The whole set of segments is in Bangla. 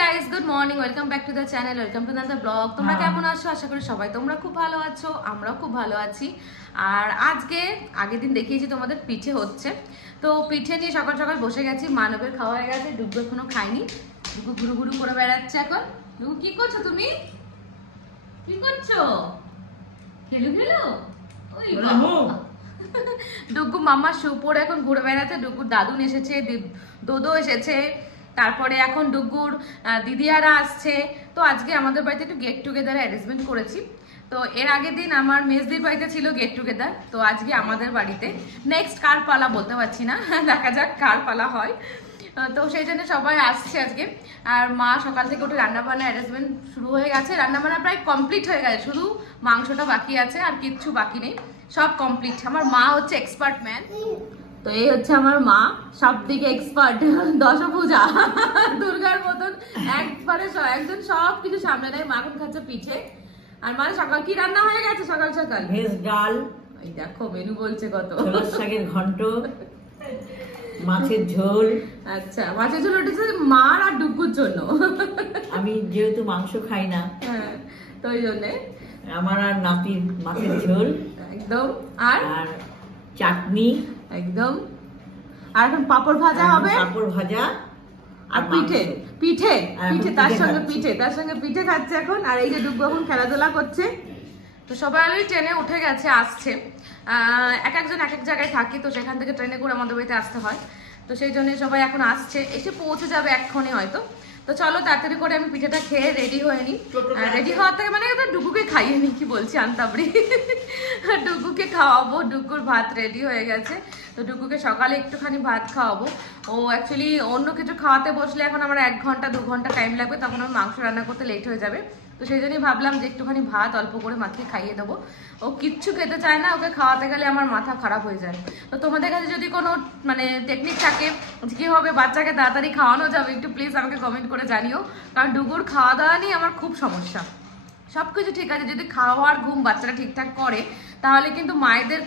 Guys, good morning, welcome back to the channel, welcome to the blog. তোমরা কেমন আছো? আশা করি সবাই তোমরা খুব ভালো আছো, আমরাও খুব ভালো আছি। আর আজকে আগের দিন দেখিয়েছি তোমাদের পিঠে হচ্ছে, তো পিঠে নিয়ে সকাল সকাল বসে গেছি। মানবের খাওয়া হয়ে গেছে, ডুগু এখনো খাইনি। ডুগু ঘুরু ঘুরু করে বেড়াচ্ছে এখন। ডুগু কি করছো তুমি? কি করছো? খেলু খেলু? ওই ডুগু মামা শু পরে এখন ঘুরে বেড়াচ্ছে। ডুগুর দাদুন এসেছে, দোদো এসেছে, তারপরে এখন ডুগুর দিদিয়ারা আসছে। তো আজকে আমাদের বাড়িতে একটু গেট টুগেদার অ্যারেঞ্জমেন্ট করেছি। তো এর আগের দিন আমার মেজদির বাড়িতে ছিল গেট টুগেদার, তো আজকে আমাদের বাড়িতে। নেক্সট কার পালা বলতে পারছি না, দেখা যাক কার পালা হয়। তো সেই জন্য সবাই আসছে আজকে। আর মা সকাল থেকে উঠে রান্নাবান্না অ্যারেঞ্জমেন্ট শুরু হয়ে গেছে, রান্নাবান্না প্রায় কমপ্লিট হয়ে গেছে, শুধু মাংসটা বাকি আছে, আর কিচ্ছু বাকি নেই, সব কমপ্লিট। আমার মা হচ্ছে এক্সপার্ট ম্যান। তো এই হচ্ছে আমার মা, সব দিকে এক্সপার্ট, দশভূজা দুর্গার মতন একবারে একজন সব কিছু সামনে নেয়। মা এখন খাচ্ছে পিঠে। আর মানে সকাল কি রান্না হয়ে গেছে? সকাল সকাল ভেজ ডাল, এই দেখো মেনু বলছে কত, ছোলার শাকের ঘন্ট, মাছের ঝোল। আচ্ছা, মাছের ঝোল উঠেছে মার আর ডুগুর জন্য। আমি যেহেতু মাংস খাই না, হ্যাঁ, তো ওই জন্যে আমার আর নাতির মাছের ঝোল একদম, আর চাটনি একদম, আর এখন পাপড় ভাজা হবে, পাপড় ভাজা আর পিঠে পিঠে পিঠে তার সঙ্গে খাচ্ছি। তার সঙ্গে পিঠে খাচ্ছে এখন। আর এই যে ডুগু এখন খেলাধুলা করছে। তো সবাই ট্রেনে উঠে গেছে, আসছে। এক একজন এক এক জায়গায় থাকি, তো সেখান থেকে ট্রেনে করে আমাদের বাড়িতে আসতে হয়। তো সেই জন্য সবাই এখন আসছে, এসে পৌঁছে যাবে এক্ষণে হয়তো। তো চলো তাড়াতাড়ি করে আমি পিঠেটা খেয়ে রেডি হয়ে নিই। রেডি হওয়ার থেকে মানে ডুগুকে খাইয়ে নিই, কি বলছি আনতাবড়ি, ডুগুকে খাওয়াবো। ডুগুর ভাত রেডি হয়ে গেছে, তো ডুগুকে সকালে একটুখানি ভাত খাওয়াবো। ও অ্যাকচুয়ালি অন্য কিছু খাওয়াতে বসলে এখন আমার 1 ঘন্টা 2 ঘন্টা টাইম লাগবে, তখন আমার মাংস রান্না করতে লেট হয়ে যাবে। তো সেই জন্যই ভাবলাম যে একটুখানি ভাত অল্প করে মাখিয়ে খাইয়ে দেবো। ও কিচ্ছু খেতে চায় না, ওকে খাওয়াতে গেলে আমার মাথা খারাপ হয়ে যায়। তো তোমাদের কাছে যদি কোনো মানে টেকনিক থাকে কীভাবে বাচ্চাকে তাড়াতাড়ি খাওয়ানো যাবে, একটু প্লিজ আমাকে কমেন্ট করে জানিও। কারণ ডুগুর খাওয়া দাওয়া নিয়ে আমার খুব সমস্যা। সব কিছু ঠিক আছে, যদি খাওয়ার ঘুম বাচ্চারা ঠিকঠাক করে তাহলে কিন্তু মায়েদের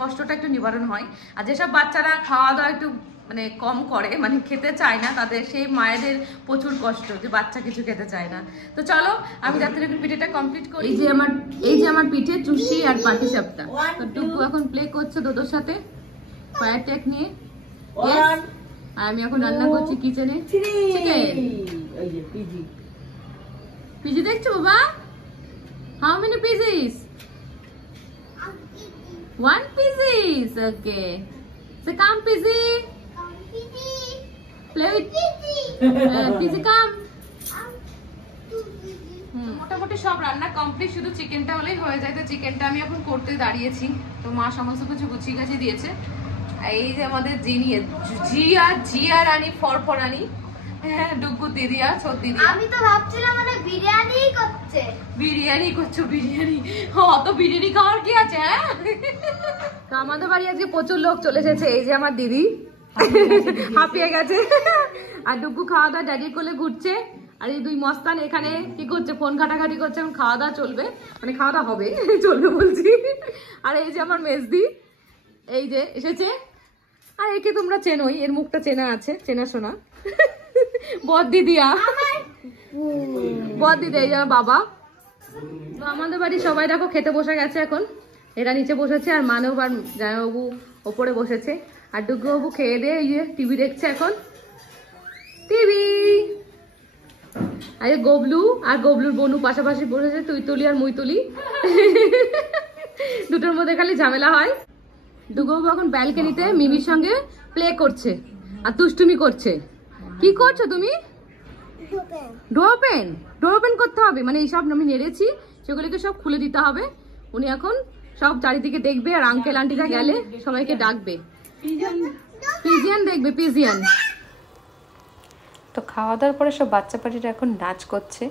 কষ্টটা একটু নিবারণ হয়। আর যেসব বাচ্চারা খাওয়া দাওয়া একটু মানে কম করে, মানে খেতে চায় না, তাদের সেই মায়েদের প্রচুর কষ্ট যে বাচ্চা কিছু খেতে চায় না। তো চলো আমি যাত্রী পিঠেটা কমপ্লিট করি। এই যে আমার পিঠে চুষি আর পাটিসাপটা। তো টুকু এখন প্লে করছে দোদোর সাথে ফায়ার টেক নিয়ে। আর আমি এখন রান্না করছি কিচেনে চিকেন। পিজি দেখছো বাবা? How many pieces? 1 pieces. Okay. So come Pizzy. Play with Pizzy come. মোটামুটি সব রান্না কমপ্লিট, শুধু চিকেনটা হলেই হয়ে যায়। তো চিকেনটা আমি এখন করতে দাঁড়িয়েছি। তো মা সমস্ত কিছু গুছিয়ে গাছিয়ে দিয়েছে। এই যে আমাদের জিয়া রানী ফরফরানি, হ্যাঁ ডুগু দিদিয়া ছোট দিদি। আমি তো ভাবছিলাম মানে বিরিয়ানি করছে। বিরিয়ানি করছো? বিরিয়ানি অত বিরিয়ানি খাওয়ার কি আছে? হ্যাঁ, তো আমাদের বাড়ি আজকে প্রচুর লোক চলে এসেছে। এই যে আমার দিদি হাঁপিয়ে গেছে, আর ডুগু খাওয়া দাওয়া ড্যাডি কোলে ঘুরছে। আর এই 2 মস্তান এখানে কি করছে? ফোন ঘাটাঘাটি করছে। এখন খাওয়া দাওয়া চলবে, মানে খাওয়া দাওয়া হবে, চলবে বলছি। আর এই যে আমার মেজদি এই যে এসেছে। আর একে তোমরা চেনোই, এর মুখটা চেনা আছে, চেনা শোনা। বদ দিদিয়া, বদ দিদি, এই যে আমার বাবা। তো আমাদের বাড়ি সবাই দেখো খেতে বসে গেছে এখন। এরা নিচে বসেছে, আর মানব আর জামাইবাবু ওপরে বসেছে। আর ডুগু বাবু খেয়ে দিয়ে এই যে টিভি দেখছে এখন, টিভি। আর গবলু আর গবলুর বনু পাশাপাশি বসেছে, তুই আর মুই তুলি, দুটোর মধ্যে খালি ঝামেলা হয়। ডুগু বাবু এখন ব্যালকনিতে মিমির সঙ্গে প্লে করছে আর দুষ্টুমি করছে। কি করছো তুমি? ডোর ওপেন করতে হবে, মানে এইসব আমি নেড়েছি সেগুলোকে সব খুলে দিতে হবে। উনি এখন সব চারিদিকে দেখবে, আর আঙ্কেল আন্টিরা গেলে সবাইকে ডাকবে, পিজিয়ান দেখবে, পিজিয়ান। তো খাওয়া দাওয়ার পরে সব বাচ্চা পার্টিরা এখন নাচ করছে,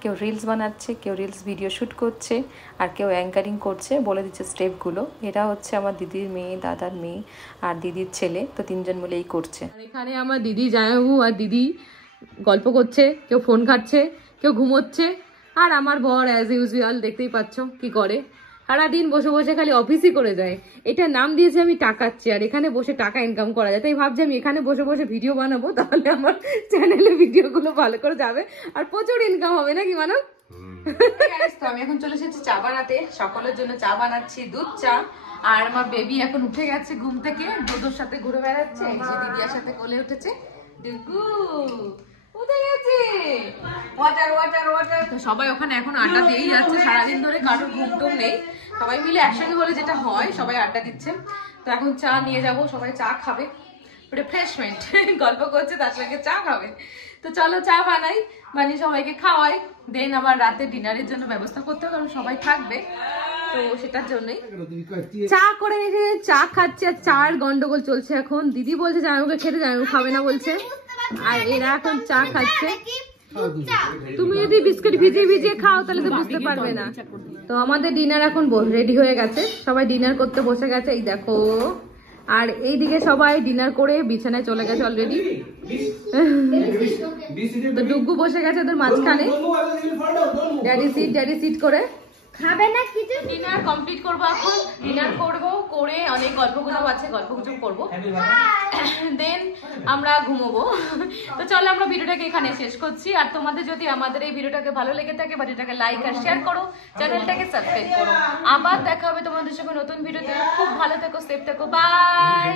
কেউ রিলস বানাচ্ছে, কেউ রিলস ভিডিও শ্যুট করছে, আর কেউ অ্যাঙ্কারিং করছে, বলে দিচ্ছে স্টেপগুলো। এরা হচ্ছে আমার দিদির মেয়ে, দাদার মেয়ে আর দিদির ছেলে। তো 3 জন মিলেই করছে। আর এখানে আমার দিদি জামাইবাবু আর দিদি গল্প করছে, কেউ ফোন ঘাটছে, কেউ ঘুমোচ্ছে। আর আমার বর অ্যাজ ইউজুয়াল দেখতেই পাচ্ছ কি করে, সারাদিন বসে বসে খালি অফিসই করে যায়। এটার নাম দিয়েছে আমি টাকার চেয়ার, এখানে বসে টাকা ইনকাম করা যায়। তাই ভাবছি আমি এখানে বসে বসে ভিডিও বানাবো, তাহলে আমার চ্যানেলে ভিডিওগুলো ভালো করে যাবে আর প্রচুর ইনকাম হবে, নাকি মানব? তো আমি এখন চলে এসেছি চা বানাতে, সকলের জন্য চা বানাচ্ছি, দুধ চা। আর আমার বেবি এখন উঠে গেছে ঘুম থেকে, দুধের সাথে ঘুরে বেড়াচ্ছে, সে দিদিয়ার সাথে কোলে উঠেছে। ডুগু উঠে গেছে, ওয়াটার ওয়াটার ওয়াটার। তো সবাই ওখানে এখন আড্ডা দিয়েই যাচ্ছে, সারাদিন ধরে কারোর ঘুম টুম নেই, সবাই মিলে একসঙ্গে হলে যেটা হয় সবাই আড্ডা দিচ্ছে। তো এখন চা নিয়ে যাব, সবাই চা খাবে, রিফ্রেশমেন্ট গল্প করছে তার সঙ্গে চা খাবে। তো চলো চা বানাই, বানিয়ে সবাইকে খাওয়াই, দেন আবার রাতে ডিনারের জন্য ব্যবস্থা করতে হবে, কারণ সবাই থাকবে, তো সেটার জন্যই চা করে রেখে চা খাচ্ছে। আর চার গন্ডগোল চলছে এখন, দিদি বলছে জামাইবাবুকে খেতে, জামাইবাবু খাবে না বলছে, আর এরা এখন চা খাচ্ছে। তুমি যদি বিস্কুট ভিজিয়ে ভিজিয়ে খাও তাহলে তো বুঝতে পারবে না। তো আমাদের ডিনার এখন রেডি হয়ে গেছে, সবাই ডিনার করতে বসে গেছে, এই দেখো। আর এইদিকে সবাই ডিনার করে বিছানায় চলে গেছে অলরেডি। তো ডুগু বসে গেছে ওদের মাঝখানে, ড্যাডি সিট করে খাবে না কিছু। ডিনার কমপ্লিট করবো এখন, ডিনার করবো, করে অনেক গল্পগুজব আছে, গল্পগুজব করবো, দেন আমরা ঘুমোবো। তো চলো আমরা ভিডিওটাকে এখানে শেষ করছি। আর তোমাদের যদি আমাদের এই ভিডিওটাকে ভালো লেগে থাকে, ভিডিওটাকে লাইক আর শেয়ার করো, চ্যানেলটাকে সাবস্ক্রাইব করো। আবার দেখা হবে তোমাদের সঙ্গে নতুন ভিডিওতে। খুব ভালো থেকো, সেফ থেকো, বাই।